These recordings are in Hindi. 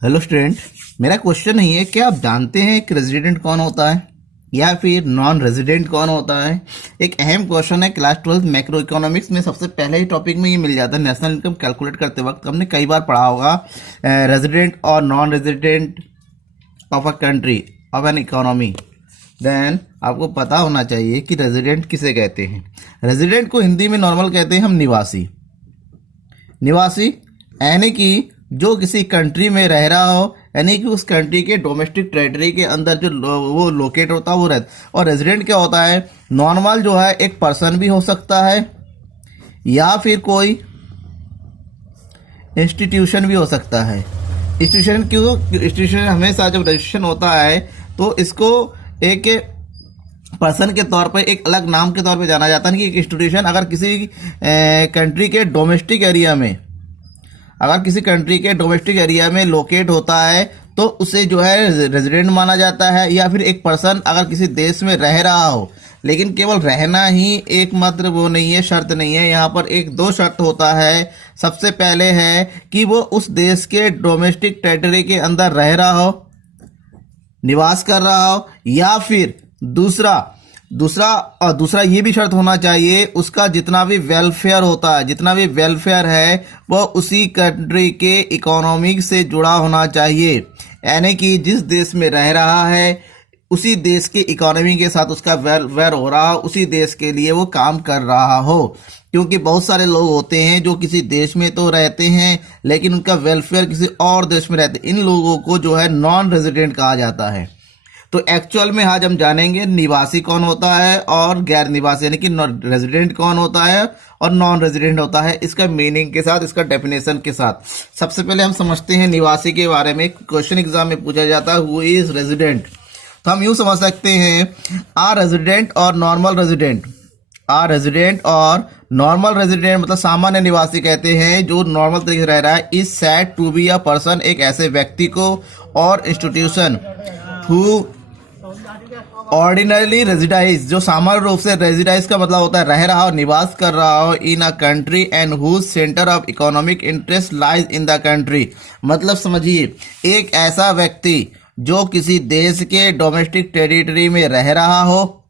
हेलो स्टूडेंट, मेरा क्वेश्चन नहीं है कि आप जानते हैं कि रेजिडेंट कौन होता है या फिर नॉन रेजिडेंट कौन होता है। एक अहम क्वेश्चन है। क्लास 12 मैक्रो इकोनॉमिक्स में सबसे पहले ही टॉपिक में ये मिल जाता है। नेशनल इनकम कैलकुलेट करते वक्त हमने कई बार पढ़ा होगा रेजिडेंट और non resident of a country of an economy. Then आपको पता होना चाहिए कि रेजिडेंट किसे कहते हैं। रेजिडेंट को हिंदी में नॉर्मल कहते हैं हम निवासी। निवासी यानी कि जो किसी कंट्री में रह रहा हो, यानी कि उस कंट्री के डोमेस्टिक टेरिटरी के अंदर जो वो लोकेट होता है वो रहता। और रेजिडेंट क्या होता है? नॉर्मल जो है एक पर्सन भी हो सकता है या फिर कोई इंस्टीट्यूशन भी हो सकता है। इंस्टीट्यूशन क्यों? इंस्टीट्यूशन हमेशा जब रजिस्ट्रेशन होता है तो इसको एक पर्सन के तौर पर एक अलग नाम के तौर पे जाना जाता है कि एक इंस्टीट्यूशन अगर किसी कंट्री के डोमेस्टिक एरिया में, अगर किसी कंट्री के डोमेस्टिक एरिया में लोकेट होता है तो उसे जो है रेजिडेंट माना जाता है। या फिर एक पर्सन अगर किसी देश में रह रहा हो, लेकिन केवल रहना ही एकमात्र वो नहीं है, शर्त नहीं है। यहाँ पर एक दो शर्त होता है। सबसे पहले है कि वो उस देश के डोमेस्टिक टेरिटरी के अंदर रह रहा हो, निवास कर रहा हो, या फिर दूसरा ये भी शर्त होना चाहिए उसका जितना भी वेलफेयर होता है, जितना भी वेलफेयर है वो उसी कंट्री के इकोनॉमिक से जुड़ा होना चाहिए। यानी कि जिस देश में रह रहा है उसी देश की इकोनॉमी के साथ उसका वेलफेयर हो रहा हो, उसी देश के लिए वो काम कर रहा हो। क्योंकि बहुत सारे लोग होते हैं जो किसी देश में तो रहते हैं लेकिन उनका वेलफेयर किसी और देश में रहते हैं। इन लोगों को जो है नॉन रेजिडेंट कहा जाता है। तो एक्चुअल में आज हम जानेंगे निवासी कौन होता है और गैर निवासी, यानी कि रेजिडेंट कौन होता है और नॉन रेजिडेंट होता है, इसका मीनिंग के साथ, इसका डेफिनेशन के साथ। सबसे पहले हम समझते हैं निवासी के बारे में। क्वेश्चन एग्जाम में पूछा जाता है हु इज रेजिडेंट। तो हम यूं समझ सकते हैं आर रेजिडेंट और नॉर्मल रेजिडेंट। आर रेजिडेंट और नॉर्मल रेजिडेंट मतलब सामान्य निवासी कहते हैं जो नॉर्मल तरीके से रह रहा है। Is said to be a person, एक ऐसे व्यक्ति को और इंस्टीट्यूशन हु ऑर्डिनरली रेजिडाइज, जो सामान्य रूप से रेजिडाइज का मतलब होता है रह रहा हो, निवास कर रहा हो, in a country and whose centre of economic interest lies in the country. मतलब समझिए एक ऐसा व्यक्ति जो किसी देश के डोमेस्टिक टेरिटरी में रह रहा हो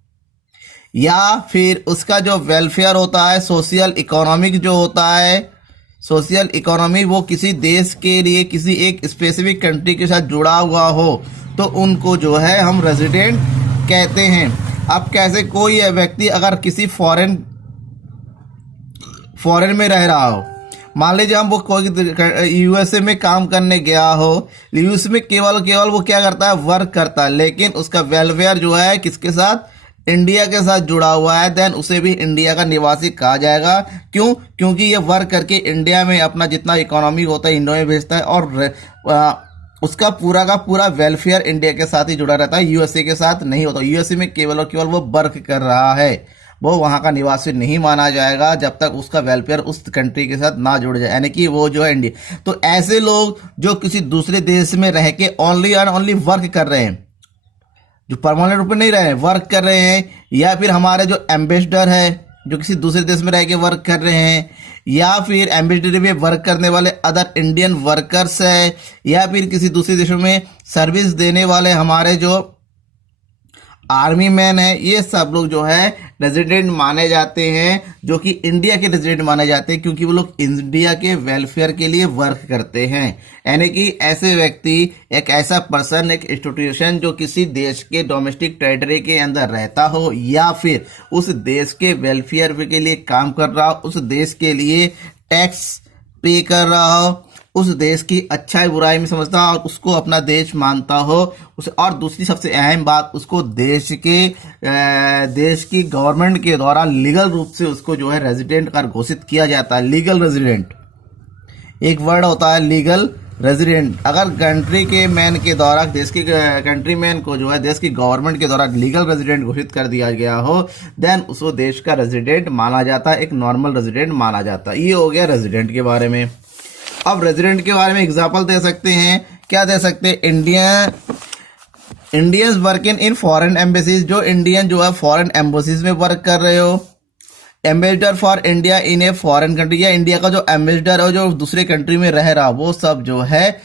या फिर उसका जो वेलफेयर होता है, सोशल इकोनॉमिक जो होता है, सोशल इकोनॉमी वो किसी देश के लिए किसी एक स्पेसिफिक कंट्री के साथ जुड़ा हुआ हो, तो उनको जो है हम रेजिडेंट कहते हैं। अब कैसे कोई व्यक्ति अगर किसी फॉरेन में रह रहा हो, मान लीजिए हम वो कोई यूएसए में काम करने गया हो, यूएस में केवल वो क्या करता है, वर्क करता है, लेकिन उसका वेलफेयर जो है किसके साथ, इंडिया के साथ जुड़ा हुआ है, देन उसे भी इंडिया का निवासी कहा जाएगा। क्यों? क्योंकि ये वर्क करके इंडिया में अपना जितना इकोनॉमी होता है इंडिया में भेजता है और उसका पूरा का पूरा वेलफेयर इंडिया के साथ ही जुड़ा रहता है, यूएसए के साथ नहीं होता। यूएसए में केवल और केवल वो वर्क कर रहा है, वो वहां का निवासी नहीं माना जाएगा जब तक उसका वेलफेयर उस कंट्री के साथ ना जुड़ जाए, यानी कि वो जो है इंडिया। तो ऐसे लोग जो किसी दूसरे देश में रह के ओनली एंड ओनली वर्क कर रहे हैं, जो परमानेंट रूप में नहीं रहे हैं, वर्क कर रहे हैं, या फिर हमारे जो एम्बेसडर है जो किसी दूसरे देश में रह के वर्क कर रहे हैं, या फिर एम्बेसडरी में वर्क करने वाले अदर इंडियन वर्कर्स है, या फिर किसी दूसरे देशों में सर्विस देने वाले हमारे जो आर्मी मैन है, ये सब लोग जो है रेजिडेंट माने जाते हैं, जो कि इंडिया के रेजिडेंट माने जाते हैं क्योंकि वो लोग इंडिया के वेलफेयर के लिए वर्क करते हैं। यानी कि ऐसे व्यक्ति, एक ऐसा पर्सन, एक इंस्टीट्यूशन जो किसी देश के डोमेस्टिक टेरिटरी के अंदर रहता हो या फिर उस देश के वेलफेयर के लिए काम कर रहा हो, उस देश के लिए टैक्स पे कर रहा हो, उस देश की अच्छाई बुराई में समझता और उसको अपना देश मानता हो उसे। और दूसरी सबसे अहम बात, उसको देश की गवर्नमेंट के द्वारा लीगल रूप से उसको जो है रेजिडेंट कर घोषित किया जाता है। लीगल रेजिडेंट एक वर्ड होता है, लीगल रेजिडेंट। अगर कंट्री के मैन के द्वारा, देश के कंट्री मैन को जो है देश की गवर्नमेंट के द्वारा लीगल रेजिडेंट घोषित कर दिया गया हो, देन उसको देश का रेजिडेंट माना जाता है, एक नॉर्मल रेजिडेंट माना जाता है। ये हो गया रेजिडेंट के बारे में। अब रेजिडेंट के बारे में एग्जांपल दे सकते हैं, क्या दे सकते हैं? Indians working in foreign embassies, जो इंडियन जो है फॉरेन एम्बेसीज में वर्क कर रहे हो, ambassador for India in a foreign country, या इंडिया का जो एम्बेसडर है जो दूसरे कंट्री में रह रहा, वो सब जो है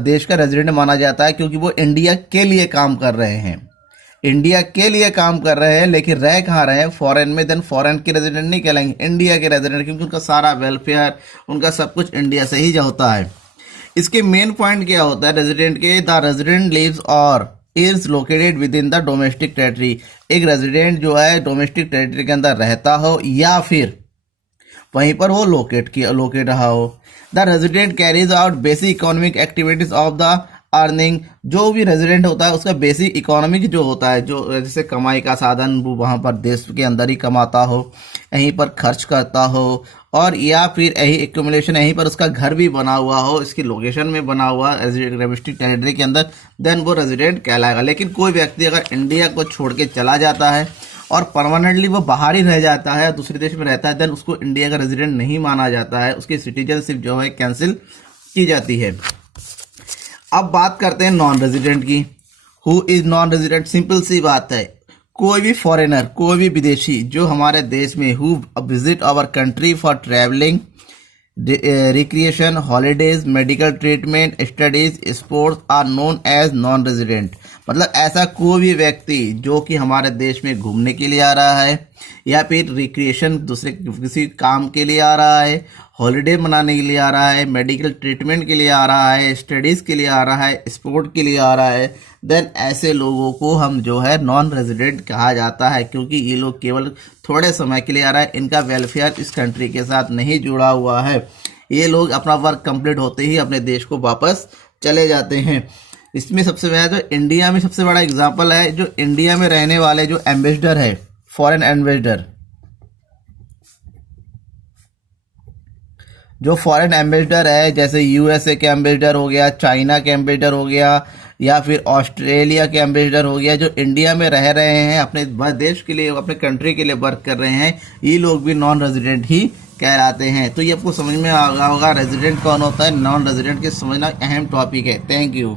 देश का रेजिडेंट माना जाता है, क्योंकि वो इंडिया के लिए काम कर रहे हैं, इंडिया के लिए काम कर रहे हैं, लेकिन रह कहाँ रहे हैं, फॉरेन में। देन फॉरेन के रेजिडेंट नहीं कहलाएंगे, इंडिया के रेजिडेंट, क्योंकि उनका सारा वेलफेयर, उनका सब कुछ इंडिया से ही जो होता है। इसके मेन पॉइंट क्या होता है रेजिडेंट के, द रेजिडेंट लिव्स और is located with in the domestic territory. एक रेजिडेंट जो है डोमेस्टिक टेरिटरी के अंदर रहता हो या फिर वहीं पर वो लोकेट रहा हो। The resident carries out basic economic activities of the earning. जो भी रेजिडेंट होता है उसका बेसिक इकोनॉमिक जो होता है, जो जैसे कमाई का साधन वो वहाँ पर देश के अंदर ही कमाता हो, यहीं पर खर्च करता हो, और या फिर यही एक्यूमुलेशन, यहीं पर उसका घर भी बना हुआ हो, इसकी लोकेशन में बना हुआ डोमेस्टिक टेरिटरी के अंदर, देन वो रेजिडेंट कहलाएगा। लेकिन कोई व्यक्ति अगर इंडिया को छोड़ के चला जाता है और परमानेंटली वो बाहर ही रह जाता है, दूसरे देश में रहता है, देन उसको इंडिया का रेजिडेंट नहीं माना जाता है, उसकी सिटीजनशिप जो है कैंसिल की जाती है। अब बात करते हैं नॉन रेजिडेंट की। Who is non resident? Simple सी बात है, कोई भी फॉरेनर, कोई भी विदेशी जो हमारे देश में who visit our country for travelling, recreation, holidays, medical treatment, studies, sports are known as non resident. मतलब ऐसा कोई भी व्यक्ति जो कि हमारे देश में घूमने के लिए आ रहा है, या फिर रिक्रिएशन दूसरे किसी काम के लिए आ रहा है, हॉलीडे मनाने के लिए आ रहा है, मेडिकल ट्रीटमेंट के लिए आ रहा है, स्टडीज़ के लिए आ रहा है, स्पोर्ट के लिए आ रहा है, देन ऐसे लोगों को हम जो है नॉन रेजिडेंट कहा जाता है, क्योंकि ये लोग केवल थोड़े समय के लिए आ रहा है, इनका वेलफेयर इस कंट्री के साथ नहीं जुड़ा हुआ है। ये लोग अपना वर्क कंप्लीट होते ही अपने देश को वापस चले जाते हैं। इसमें सबसे बड़ा जो इंडिया में सबसे बड़ा एग्जाम्पल है, जो इंडिया में रहने वाले जो एम्बेसडर है, फॉरेन एम्बेसडर, जो फॉरेन एम्बेसडर है, जैसे यूएसए के एम्बेसडर हो गया, चाइना के एम्बेसडर हो गया, या फिर ऑस्ट्रेलिया के एम्बेसडर हो गया, जो इंडिया में रह रहे हैं, अपने देश के लिए, अपने कंट्री के लिए वर्क कर रहे हैं, ये लोग भी नॉन रेजिडेंट ही कहलाते हैं। तो ये आपको समझ में आ गया होगा रेजिडेंट कौन होता है, नॉन रेजिडेंट के समझना अहम टॉपिक है। Thank you.